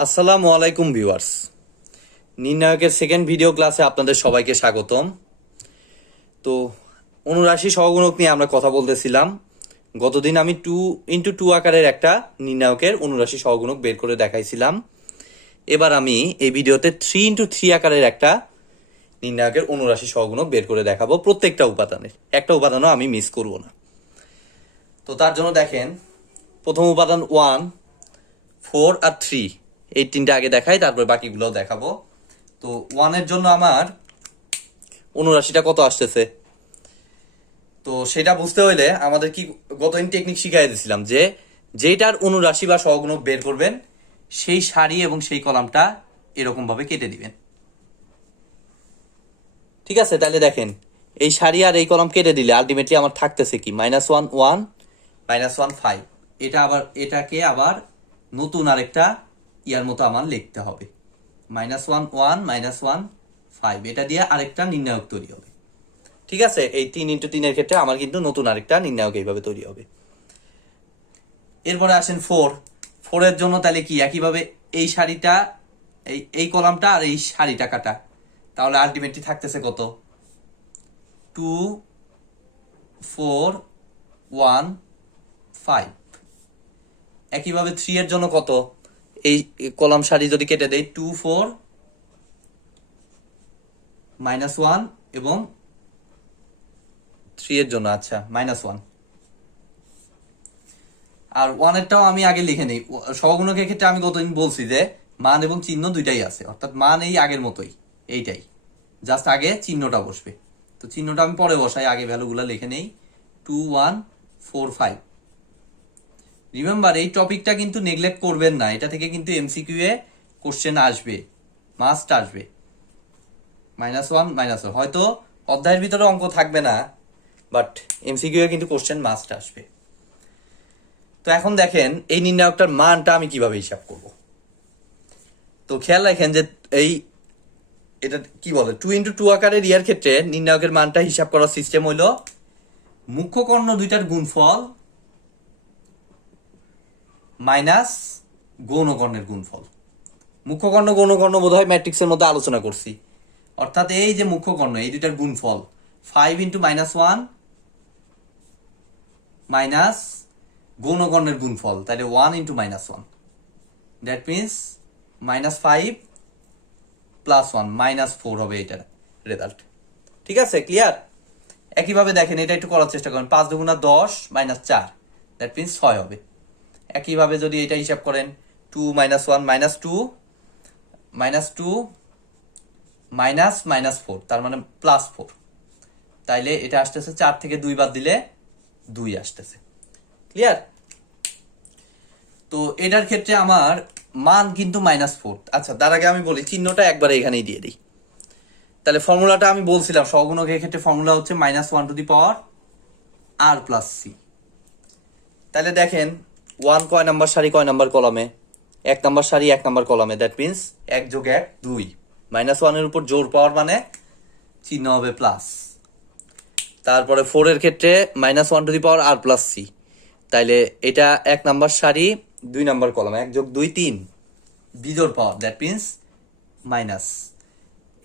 আসসালামু আলাইকুম viewers, নির্ণায়কের second video ক্লাসে আপনাদের সবাইকে স্বাগতম। তো অনুরাশি সহগুণক নিয়ে আমরা কথা বলতেছিলাম। গতদিন আমি 2x2 আকারের একটা নির্ণায়কের অনুরাশি সহগুণক বের করে দেখাইছিলাম। এবার আমি এই ভিডিওতে 3x3 আকারের একটা নির্ণায়কের অনুরাশি সহগুণক বের করে দেখাবো, প্রত্যেকটা উপাদানের, একটা উপাদানও আমি মিস করব না। তো তার জন্য দেখেন, প্রথম উপাদান 1, 4 আর 3, এই তিনটা আগে দেখাই, তারপর বাকিগুলো দেখাবো। তো 1-এর জন্য আমার অনুরাশিটা কত আসতেছে, তো সেটা বুঝতে হইলে আমাদের কি গতদিন টেকনিক শিখাই দিয়েছিলাম যে যেটার অনুরাশি বা সহগুণক বের করবেন সেই সারি এবং সেই কলামটা এরকম ভাবে কেটে দিবেন। ঠিক আছে, তাহলে দেখেন এই সারি আর এই কলাম কেটে দিলে আলটিমেটলি আমার থাকতেছে কি -1 1 -1 5। এটাকে আবার নতুন আরেকটা ইয়ার মতো আমার লিখতে হবে, -1 1 -1 5, এটা দিয়ে আরেকটা নির্ণায়ক তৈরি হবে। ঠিক আছে, এই 3x3 এর ক্ষেত্রে আমার কিন্তু নতুন আরেকটা নির্ণায়ক এইভাবে তৈরি হবে। এরপরে আসেন 4 এর জন্য, তাহলে কি একইভাবে এই সারিটা, এই কলামটা আর এই সারিটা কাটা, তাহলে আলটিমেটলি থাকতেছে কত 2 4 1 5। একইভাবে 3 এর জন্য কত, এই কলাম সারি যদি কেটে দেই 2 4 -1 এবং 3 এর জন্য আচ্ছা -1, আর 1 এরটাও আমি আগে লিখে নেই। সহগুণকের ক্ষেত্রে আমি গতদিন বলছি যে মান এবং চিহ্ন দুইটাই আছে, অর্থাৎ মান এই আগের মতোই, এইটাই জাস্ট আগে চিহ্নটা বসবে। তো চিহ্নটা আমি পরে বসাই, আগে ভ্যালুগুলো লিখে নেই 2 1 4 5। রিমেম্বার, এই টপিকটা কিন্তু নেগলেক্ট করবেন না, এটা থেকে কিন্তু এমসিকিউ এ কোশ্চেন আসবে, মাস্ট আসবে। -1 -1 হয়তো অধ্যায়ের ভিতরে অঙ্ক থাকবে না, বাট এমসিকিউ এ কিন্তু কোশ্চেন মাস্ট আসবে। তো এখন দেখেন এই নির্ণায়কটার মানটা আমি কিভাবে হিসাব করব। তো খেয়াল রাখেন যে এটা কি বলে 2x2 আকারের ইয়ার ক্ষেত্রে নির্ণায়কের মানটা হিসাব করার সিস্টেম হইলো মুখ্য কর্ণ দুইটার গুণফল মাইনাস গৌণ কর্ণের গুণফল। মুখ্য কর্ণ গৌণ কর্ণ বোধহয় ম্যাট্রিক্সের মধ্যে আলোচনা করছি, অর্থাৎ এই যে মুখ্য কর্ণ এই দুইটার গুণফল 5 × -1 মাইনাস গৌণ কর্ণের গুণফল, তাহলে 1 × -1, দ্যাট মিনস -5 + 1 -4 হবে এটার রেজাল্ট। ঠিক আছে, ক্লিয়ার? একইভাবে দেখেন এটা একটু করার চেষ্টা করেন, 5 × 10 -4, দ্যাট মিনস 6 হবে। একইভাবে যদি এটা হিসাব করেন 2 - 1 -2 -4, তার মানে +4, তাইলে এটা আসতেছে 4 থেকে 2 বাদ দিলে 2 আসতেছে। ক্লিয়ার? তো এটার ক্ষেত্রে আমার মান কিন্তু -4। আচ্ছা, তার আগে আমি বলি চিহ্নটা একবারে এখানেই দিয়ে দিই। তাহলে ফর্মুলাটা আমি বলছিলাম সহগুণকের ক্ষেত্রে ফর্মুলা হচ্ছে -1 r + c। তাহলে দেখেন 1 কয় নাম্বার সারি কয় নাম্বার কলামে, 1 নাম্বার সারি 1 নাম্বার কলামে, দ্যাট মিনস 1 + 1 2। -1 এর উপর জোর পাওয়ার মানে চিহ্ন হবে প্লাস। তারপরে 4 এর ক্ষেত্রে -1 r + c, তাইলে এটা 1 নাম্বার সারি 2 নাম্বার কলাম, 1 + 2 3, বিজোড় পাওয়ার, দ্যাট মিনস মাইনাস।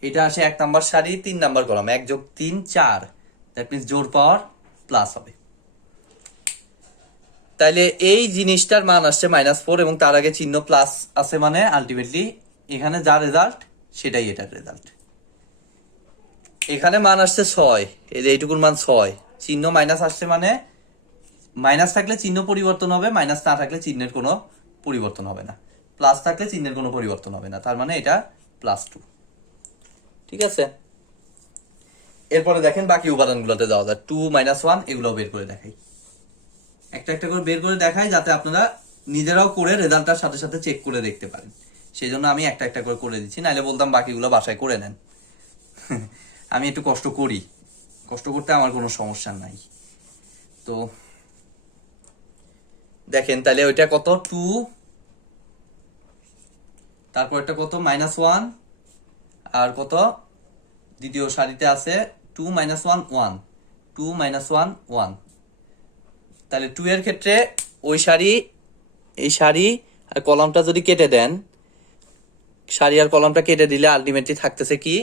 এটা আসে 1 নাম্বার সারি 3 নাম্বার কলাম, 1 + 3 4, দ্যাট মিনস জোড় পাওয়ার প্লাস হবে। তাইলে এই জিনিসটার মান আসছে -4 এবং তার আগে চিহ্ন প্লাস আছে, মানে আলটিমেটলি এখানে যা রেজাল্ট সেটাই এটার রেজাল্ট। এখানে মান আসছে 6, এই যে এইটুকুর মান 6, চিহ্ন মাইনাস আসছে মানে মাইনাস থাকলে চিহ্ন পরিবর্তন হবে, মাইনাস না থাকলে চিহ্নের কোনো পরিবর্তন হবে না, প্লাস থাকলে চিহ্নের কোনো পরিবর্তন হবে না, তার মানে এটা +2। ঠিক আছে, এরপরে দেখেন বাকি উপাদানগুলোতে যাওয়া যায়। 2 - 1 এগুলো বের করে দেখাই, একটা একটা করে বের করে দেখাই, যাতে আপনারা নিজেরাও করে রেজাল্টটার সাথে সাথে চেক করে দেখতে পারেন। সেই জন্য আমি একটা একটা করে দিচ্ছি, নাহলে বলতাম বাকিগুলো বাসায় করে নেন। আমি একটু কষ্ট করি, কষ্ট করতে আমার কোনো সমস্যা নাই। তো দেখেন তাহলে ওইটা কত 2, তারপর একটা কত -1, আর কত দ্বিতীয় সারিতে আছে 2 - 1 1, 2 - 1 1। তাহলে 2 এর ক্ষেত্রে ওই সারি এই সারি আর কলামটা যদি কেটে দেন সারি আর কলামটা কেটে দিলে আলটিমেটলি থাকতেছে কি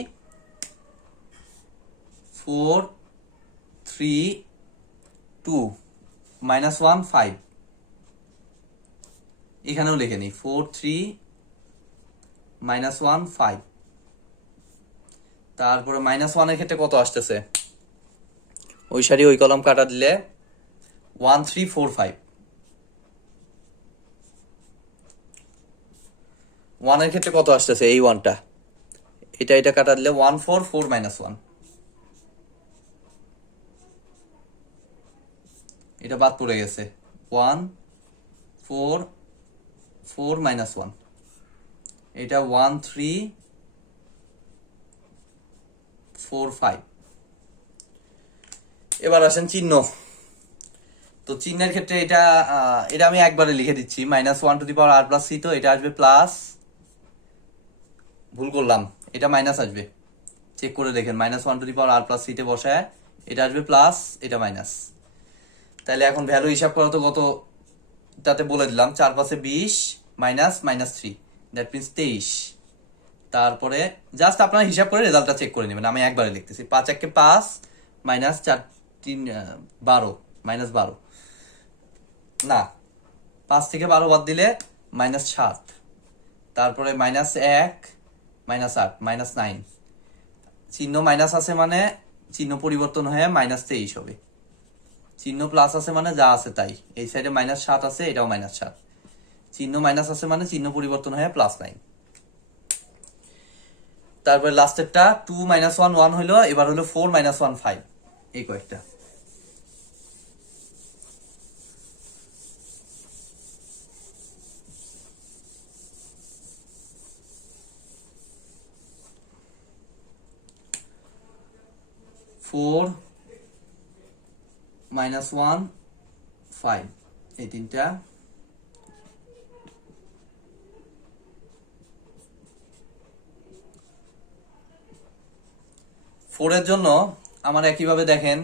4 3 2 -1 5। এখানেও লিখে নিই 4 3 -1 5। তারপরে -1 এর ক্ষেত্রে কত আসতেছে, ওই সারি ওই কলাম কাটা দিলে 1 3 4 5। 1 এর ক্ষেত্রে কত আসতেছে, এই 1টা, এটা কাটা দিলে 1 4 4 -1। এটা বাদ পড়ে গেছে 1 4 4 -1। এটা 1 3 4 5। এবার আসেন চিহ্ন। তো চিহ্নের ক্ষেত্রে এটা আমি একবারে লিখে দিচ্ছি -1r+c। তো এটা আসবে প্লাস, ভুল করলাম, এটা মাইনাস আসবে, চেক করে দেখেন -1r+c তে বসায় এটা আসবে প্লাস, এটা মাইনাস। তাহলে এখন ভ্যালু হিসাব করা তো কত তাতে বলে দিলাম, 4 5 20 -3, দ্যাট মিনস 23। তারপরে জাস্ট আপনারা হিসাব করে রেজাল্টটা চেক করে নেবেন, আমি একবারে লিখতেছি 5 1 5 -4 3 12 -12 না, 5 থেকে 12 বাদ দিলে -7। তারপরে -1 -8 -9। চিহ্ন মাইনাস আছে মানে চিহ্ন পরিবর্তন হয়ে -23 হবে। চিহ্ন প্লাস আছে মানে যা আছে তাই, এই সাইডে -7 আছে, এটাও -7। চিহ্ন মাইনাস আছে মানে চিহ্ন পরিবর্তন হয়ে +9। তারপরে লাস্টেরটা 2 -1 1 হইলো, এবার হলো 4 -1 5। এই কয়েকটা -4 -1 5, এই তিনটা। ফোরের জন্য আমার একইভাবে দেখেন,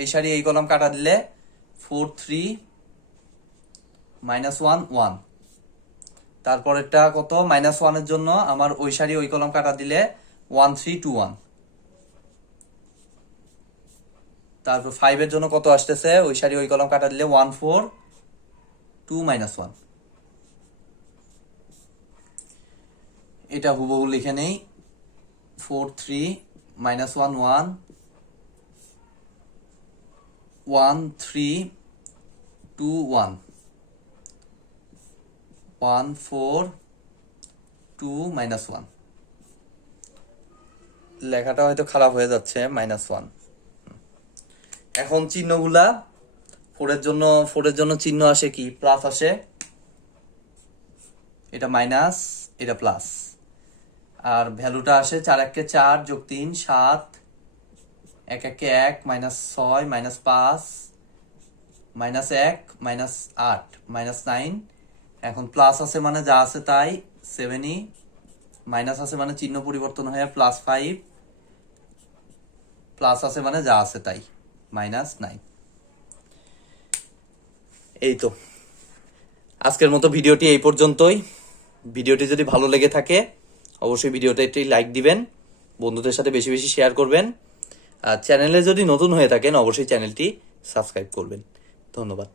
এই সারি এই কলাম কাটা দিলে 4 3 -1 1। তারপরেরটা কত, -1 এর জন্য আমার ওই সারি ওই কলাম কাটা দিলে 1 3 2 1। তারপর 5 এর জন্য কত আসতেছে, ওই সারি ওই কলাম কাটা দিলে 1 4 2 -1। এটা হুবহু লিখে নেই 4 3 -1 1 1 3 2 1 1 4 2 -1। লেখাটা হয়তো খারাপ হয়ে যাচ্ছে, -1। এখন চিহ্নগুলা ফোরের জন্য চিহ্ন আসে কি, প্লাস আসে, এটা মাইনাস, এটা প্লাস। আর ভ্যালুটা আসে 4 1 4 যোগ 3 7, 1 1 1 -6 -5 -1 -8 -9। এখন প্লাস আছে মানে যা আছে তাই 7ই, মাইনাস আছে মানে চিহ্ন পরিবর্তন হয়ে +5, প্লাস আছে মানে যা আছে তাই -9। এই তো আজকের মতো ভিডিওটি এই পর্যন্তই। ভিডিওটি যদি ভালো লেগে থাকে অবশ্যই ভিডিওটা একটি লাইক দিবেন, বন্ধুদের সাথে বেশি বেশি শেয়ার করবেন। আর চ্যানেলে যদি নতুন হয়ে থাকেন অবশ্যই চ্যানেলটি সাবস্ক্রাইব করবেন। ধন্যবাদ।